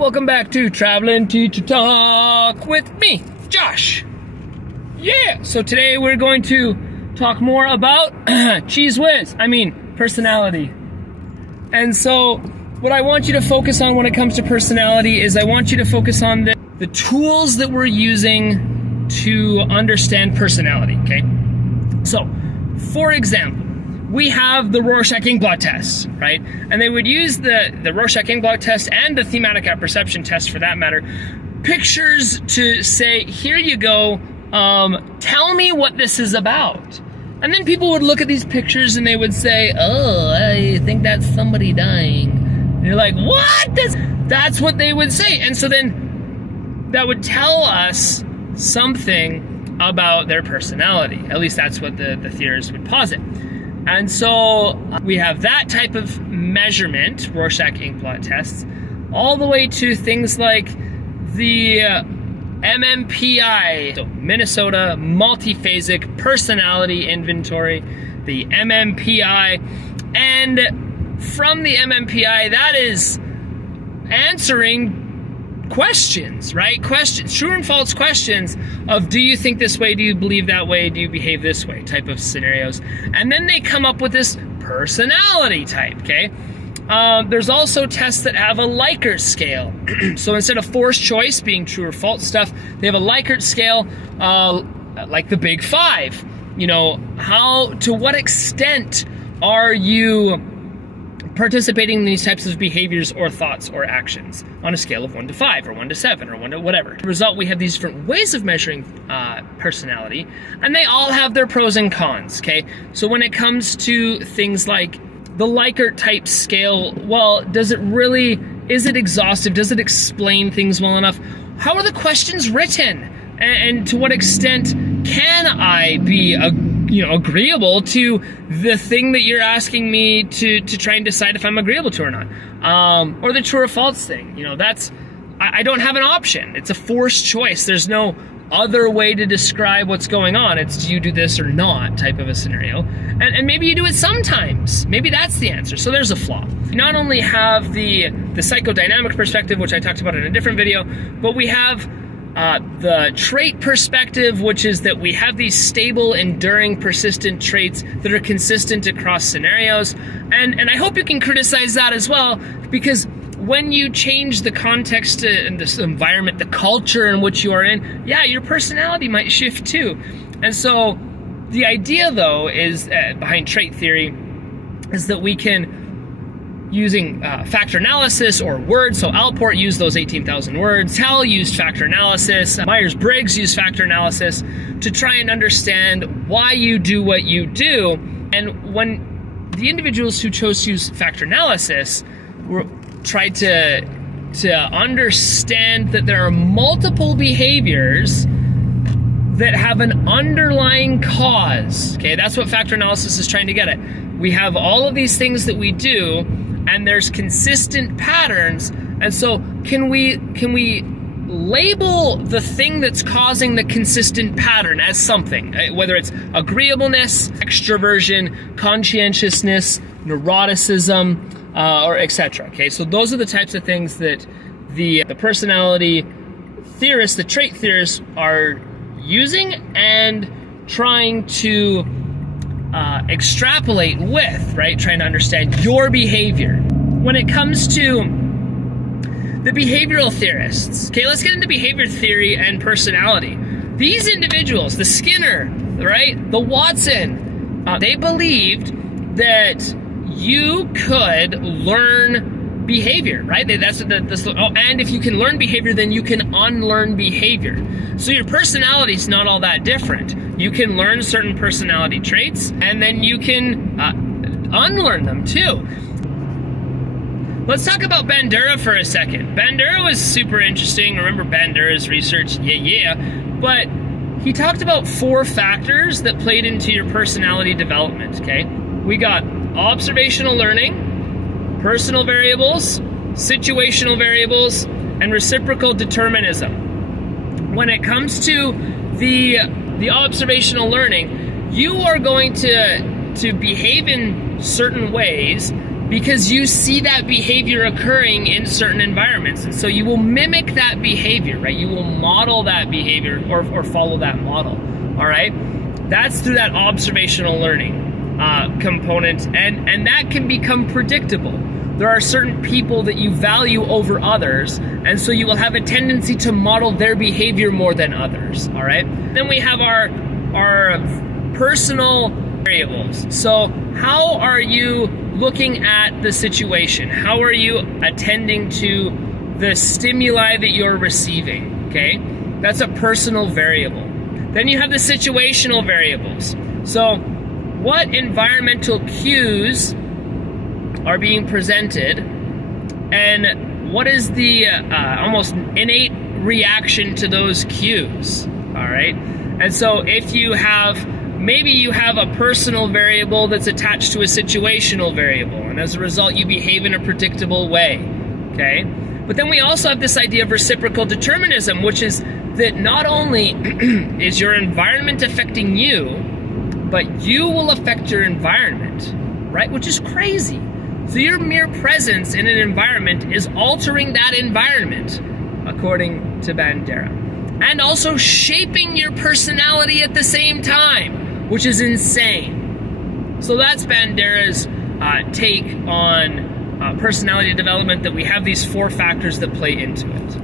Welcome back to Traveling Teacher Talk with me, Josh. Yeah, so today we're going to talk more about personality. And so what I want you to focus on when it comes to personality is I want you to focus on the tools that we're using to understand personality, okay? So, for example, we have the Rorschach-Inkblot test, right? And they would use the Rorschach-Inkblot test and the thematic apperception test, for that matter, pictures to say, here you go, tell me what this is about. And then people would look at these pictures and they would say, oh, I think that's somebody dying. And you're like, what? That's what they would say. And so then that would tell us something about their personality. At least that's what the theorists would posit. And so we have that type of measurement, Rorschach-Inkblot tests, all the way to things like the MMPI, so Minnesota Multiphasic Personality Inventory, the MMPI. And from the MMPI, that is answering questions, right? Questions, true and false questions of, do you think this way? Do you believe that way? Do you behave this way? Type of scenarios. And then they come up with this personality type, okay? There's also tests that have a Likert scale. So instead of forced choice being true or false stuff, they have a Likert scale, like the Big Five. You know, to what extent are you participating in these types of behaviors or thoughts or actions on a scale of 1 to 5 or 1 to 7 or 1 to whatever. As a result, we have these different ways of measuring personality, and they all have their pros and cons, okay? So when it comes to things like the Likert type scale, well, is it exhaustive? Does it explain things well enough? How are the questions written? And to what extent can I be agreeable to the thing that you're asking me to try and decide if I'm agreeable to or not? Or the true or false thing. You know, I don't have an option. It's a forced choice. There's no other way to describe what's going on. It's, do you do this or not type of a scenario. And maybe you do it sometimes. Maybe that's the answer. So there's a flaw. We not only have the psychodynamic perspective, which I talked about in a different video, but we have the trait perspective, which is that we have these stable, enduring, persistent traits that are consistent across scenarios. And I hope you can criticize that as well, because when you change the context and this environment, the culture in which you are in, yeah, your personality might shift too. And so the idea, though, is behind trait theory is that we can, using factor analysis or words, so Allport used those 18,000 words, Tell used factor analysis, Myers-Briggs used factor analysis to try and understand why you do what you do. And when the individuals who chose to use factor analysis tried to understand that there are multiple behaviors that have an underlying cause, okay, that's what factor analysis is trying to get at. We have all of these things that we do, and there's consistent patterns, and so can we label the thing that's causing the consistent pattern as something, whether it's agreeableness, extroversion, conscientiousness, neuroticism, or etc. Okay, so those are the types of things that the personality theorists, the trait theorists, are using and trying to extrapolate with, right? Trying to understand your behavior. When it comes to the behavioral theorists, okay, let's get into behavior theory and personality. These individuals, the Skinner, right, the Watson, they believed that you could learn behavior, right? And if you can learn behavior, then you can unlearn behavior. So your personality is not all that different. You can learn certain personality traits, and then you can unlearn them too. Let's talk about Bandura for a second. Bandura was super interesting. Remember Bandura's research? Yeah. But he talked about 4 factors that played into your personality development, okay? We got observational learning, personal variables, situational variables, and reciprocal determinism. When it comes to the observational learning, you are going to behave in certain ways because you see that behavior occurring in certain environments. And so you will mimic that behavior, right? You will model that behavior or follow that model, all right? That's through that observational learning component, and that can become predictable. There are certain people that you value over others, and so you will have a tendency to model their behavior more than others, all right? Then we have our personal variables. So how are you looking at the situation? How are you attending to the stimuli that you're receiving, okay? That's a personal variable. Then you have the situational variables. So what environmental cues are being presented, and what is the almost innate reaction to those cues, all right? And so if you have, maybe you have a personal variable that's attached to a situational variable, and as a result you behave in a predictable way, okay? But then we also have this idea of reciprocal determinism, which is that not only is your environment affecting you, but you will affect your environment, right? Which is crazy. So your mere presence in an environment is altering that environment, according to Bandera. And also shaping your personality at the same time, which is insane. So that's Bandera's take on personality development, that we have these 4 factors that play into it.